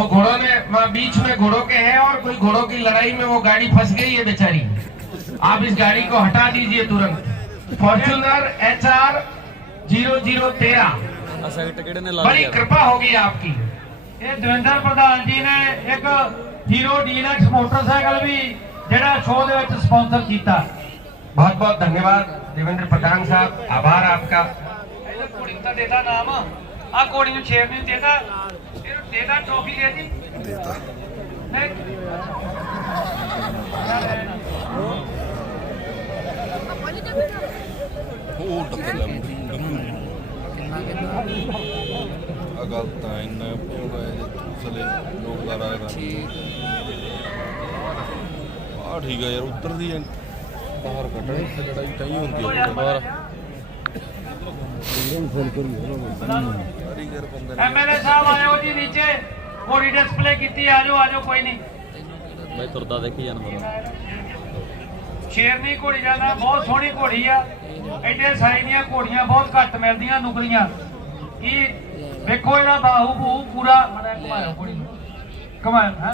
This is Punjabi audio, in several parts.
वो घोड़ों ने वहाँ बीच में घोड़ों के हैं और कोई घोड़ों की लड़ाई में वो गाड़ी फंस गई है बेचारी आप इस गाड़ी को हटा दीजिए तुरंत Fortuner H R zero zero तेरह ਆ ਸੈਕਟ ਕਿਹੜੇ ਨੇ ਲਾ बड़ी ਲਿਆ कृपा होगी आपकी ਇਹ ਦਵਿੰਦਰ ਪ੍ਰਧਾਨ ਜੀ ਨੇ ਇੱਕ ਹੀਰੋ ਡੀਲਕਸ ਮੋਟਰਸਾਈਕਲ ਵੀ ਜਿਹੜਾ ਸ਼ੋਅ ਦੇ ਵਿੱਚ ਸਪਾਂਸਰ ਕੀਤਾ बहुत बहुत धन्यवाद देवेंद्र प्रधान साहब आभार आपका ਇਹਦਾ ਕੋੜੀ ਨੂੰ ਤਾਂ ਦੇਦਾ ਨਾਮ ਆ ਕੋੜੀ ਨੂੰ ਸ਼ੇਰ ਨਹੀਂ ਦੇਦਾ ਇਹਨੂੰ ਦੇਦਾ ਟਰੋਫੀ ਦੇ ਦੀ ਦੇਤਾ। ਉਹ ਟੱਕਰ ਲੈ ਆ ਗੱਲ ਤਾਂ ਇੰਨਾ ਪਿਉਣਾ ਹੈ ਚਲੇ ਲੋਕਦਾਰ ਆਇਆ ਠੀਕ ਆ ਠੀਕ ਆ ਯਾਰ ਉਤਰਦੀ ਐ। ਬਾਹਰ ਕੱਢਣੀ ਤੇ ਲੜਾਈ ਤਾਂ ਹੀ ਹੁੰਦੀ ਹੈ ਬਾਹਰ। ਐਮਐਲਏ ਸਾਹਿਬ ਆਇਓ ਜੀ ਨੀਚੇ। ਕੋੜੀ ਡਿਸਪਲੇ ਕੀਤੀ ਆਜੋ ਆਜੋ ਕੋਈ ਨਹੀਂ। ਬਾਈ ਤੁਰਦਾ ਦੇਖੀ ਜਾਨਵਰ ਸ਼ੇਰਨੀ ਘੋੜੀ ਦਾ ਨਾਮ ਬਹੁਤ ਸੋਹਣੀ ਘੋੜੀ ਆ। ਐਡੇ ਸਾਈ ਦੀਆਂ ਘੋੜੀਆਂ ਬਹੁਤ ਘੱਟ ਮਿਲਦੀਆਂ ਨੁਕਰੀਆਂ ਇਹ ਵੇਖੋ ਇਹਦਾ ਬਾਹੂ ਬਹੂ ਪੂਰਾ। ਮਨੇ ਘੁਮਾਇਓ ਘੋੜੀ ਨੂੰ ਹਾਂ?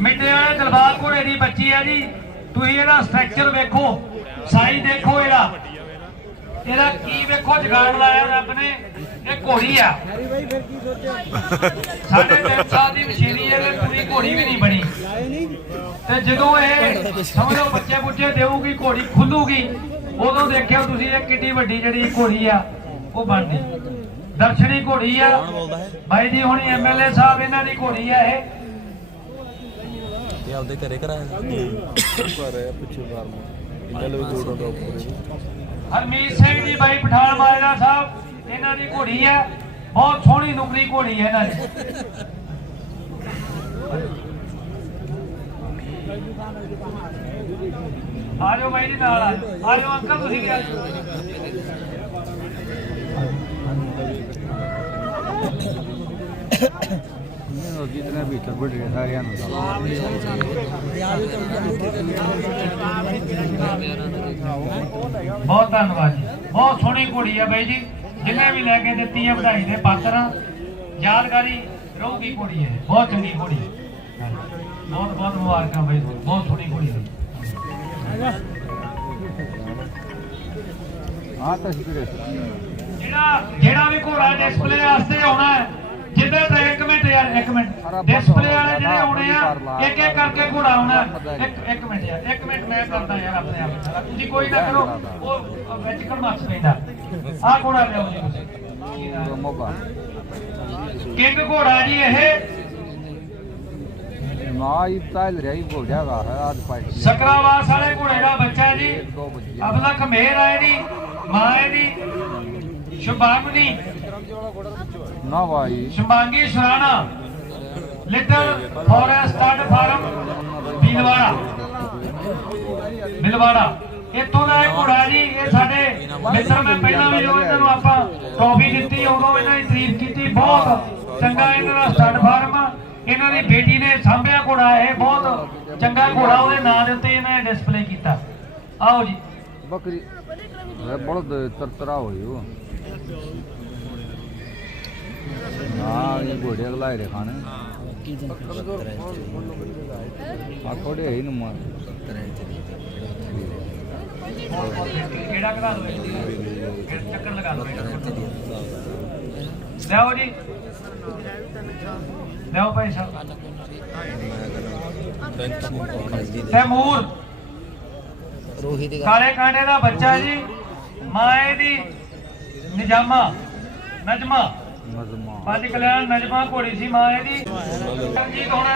ਮਿੱਟੇ ਵਾਲੇ ਦਲਬਾਰ ਘੋੜੇ ਦੀ ਬੱਚੀ ਆ ਜੀ। ਤੁਸੀਂ ਇਹਦਾ ਸਟਰਕਚਰ ਵੇਖੋ ਸਾਈ ਦੇਖੋ ਇਹਦਾ। ਇਹਦਾ ਕੀ ਵੇਖੋ, ਜਗਾੜ ਲਾਇਆ ਰੱਬ ਨੇ, ਇਹ ਘੋੜੀ ਆ। ਸਾਡੇ ਤਿੰਨ ਦੀ ਮਸ਼ੀਨੀ ਇਹਦੇ ਪੂਰੀ ਘੋੜੀ ਵੀ ਨਹੀਂ ਬਣੀ। ਤੇ ਜਦੋਂ ਇਹ ਸਮਝੋ ਬੱਚੇ ਬੁੱਚੇ ਦੇਊਗੀ, ਘੋੜੀ ਖੁੱਲੂਗੀ, ਉਦੋਂ ਦੇਖਿਓ ਤੁਸੀਂ ਇਹ ਕਿੱਡੀ ਵੱਡੀ ਜਿਹੜੀ ਘੋੜੀ ਆ, ਉਹ ਬਣਦੀ। ਦਰਸ਼ਨੀ ਘੋੜੀ ਆ। ਬਾਈ ਜੀ ਹੁਣੀ ਐਮਐਲਏ ਸਾਹਿਬ, ਇਹਨਾਂ ਦੀ ਘੋੜੀ ਆ ਇਹ। ਇਹ ਆਪਦੇ ਘਰੇ ਕਰਾਇਆ ਪਰ ਹੈ ਪਿੱਛੇ ਬਾਰ ਇਹਨਾਂ ਲਈ ਜੋੜਾਂ ਦਾ ਉੱਪਰ ਹਰਮੀਤ ਸਿੰਘ ਜੀ ਬਾਈ ਪਠਾਨ ਮਾਜਰਾ ਸਾਹਿਬ ਇਹਨਾਂ ਦੀ ਘੋੜੀ ਆ ਬਹੁਤ ਸੋਹਣੀ ਨੁਕਰੀ ਘੋੜੀ ਹੈ ਇਹਨਾਂ ਦੀ। ਆ ਜਾਓ ਬਾਈ ਜੀ ਨਾਲ ਆ। ਜਾਓ। ਅੰਕਲ ਤੁਸੀਂ ਵੀ ਆ ਜਾਓ ਜਿਤਨੇ ਵੀ ਟੱਬਰ ਸਾਰਿਆਂ ਨੂੰ। ਬਹੁਤ ਧੰਨਵਾਦ ਜੀ। ਬਹੁਤ ਸੋਹਣੀ ਕੁੜੀ ਆ ਬਾਈ ਜੀ। ਜਿੰਨੇ ਵੀ ਲੈ ਕੇ ਦਿੱਤੀ ਹੈ ਵਧਾਈ ਦੇ ਪਾਤਰ ਆ। ਯਾਦਗਾਰੀ ਰਹੂਗੀ ਕੁੜੀ ਇਹ। ਬਹੁਤ ਚੰਗੀ ਕੁੜੀ ਬਹੁਤ ਬਹੁਤ ਮੁਬਾਰਕਾਂ ਬਾਈ ਬਹੁਤ ਸੋਹਣੀ ਕੁੜੀ ਹੈ ਹਾਂ ਸਿਰੇ ਜਿਹੜਾ ਜਿਹੜਾ ਵੀ ਘੋੜਾ ਡਿਸਪਲੇ ਵਾਸਤੇ ਆਉਣਾ ਹੈ ਜਿੱਦਾਂ ਤਾਂ ਇੱਕ ਮਿੰਟ ਯਾਰ ਇੱਕ ਮਿੰਟ। ਡਿਸਪਲੇ ਵਾਲੇ ਜਿਹੜੇ ਆਉਣੇ ਆ ਇੱਕ ਇੱਕ ਕਰਕੇ ਘੋੜਾ ਆਉਣਾ। ਇੱਕ ਇੱਕ ਮਿੰਟ ਯਾਰ ਇੱਕ ਮਿੰਟ ਮੈਂ ਕਰਦਾ ਯਾਰ ਆਪਣੇ ਆਪ ਤੁਸੀਂ ਕੋਈ ਨਾ ਕਰੋ ਉਹ ਵਿੱਚ ਕੜਮਾਸ ਪੈਂਦਾ। ਆਹ ਘੋੜਾ ਲਿਆਓ ਜੀ ਤੁਸੀਂ। ਕਿੰਗ ਘੋੜਾ ਜੀ ਇਹ। ਨਾ ਹੀ ਤਾਂ ਰਹੀ ਹੋ ਜਾਗਾ ਹੈ ਆਜ ਪਾਈ ਸਕਰਾਵਾਸ ਵਾਲੇ ਘੋੜੇ ਦਾ ਬੱਚਾ ਜੀ। ਦੋ ਅਬਲਾ ਖਮੇਰ ਆਏ ਦੀ ਮਾਂ ਇਹਦੀ। ਸ਼ੁਭਾਂਗਨੀ ਨਾ ਭਾਈ। Shubhangi Sharana little forest stud farm Bhilwara Bhilwara ਇੱਥੋਂ ਦਾ ਇਹ ਘੋੜਾ ਜੀ ਇਹ ਸਾਡੇ ਮਿੱਤਰ ਮੈਂ ਪਹਿਲਾਂ ਵੀ ਜਦੋਂ ਇਹਨਾਂ ਨੂੰ ਆਪਾਂ ਟਰੋਫੀ ਦਿੱਤੀ ਉਦੋਂ ਇਹਨਾਂ ਦੀ ਤਾਰੀਫ ਕੀਤੀ ਬਹੁਤ ਚੰਗਾ ਇਹਨਾਂ ਦਾ ਸਟੱਡ ਫਾਰਮ ਇਹਨਾਂ ਦੀ ਬੇਟੀ ਨੇ ਸਾਂਭਿਆ ਘੋੜਾ ਇਹ ਬਹੁਤ ਚੰਗਾ ਘੋੜਾ ਉਹਦੇ ਨਾਂ ਦੇ ਉੱਤੇ ਇਹਨਾਂ ਨੇ ਡਿਸਪਲੇ ਕੀਤਾ। ਆਓ ਜੀ। ਬੱਕਰੀ ਬਲਦ ਤਰਤਰਾ ਹੋਈ ਉਹ। ਹਾਂ ਇਹ ਘੋੜੇ ਅਗਲਾ ਹੀ ਖਾਣੇ। ਆ ਕੋੜੇ ਹੀ ਨੂੰ ਮਾਰ। ਕਿਹੜਾ ਕਢਾ ਦੋ? ਚੱਕਰ ਲਗਾ ਦੋ? ਲਿਆਓ ਜੀ। ਲਿਆਓ ਭਾਈ ਸਾਹਿਬ। ਟੈਨਸ਼ਨ ਕਾਲੇ ਕਾਂਡੇ ਦਾ ਬੱਚਾ ਜੀ। ਮਾਏ ਦੀ ਨਿਜਾਮਾ, ਨਜਮਾ। ਮਜ਼ਮਾ। ਪੰਜ ਕਲਿਆਣ ਨਜਮਾ ਘੋੜੀ ਸੀ ਮਾਂ ਇਹਦੀ। ਰਣਜੀਤ ਹੋਣਾ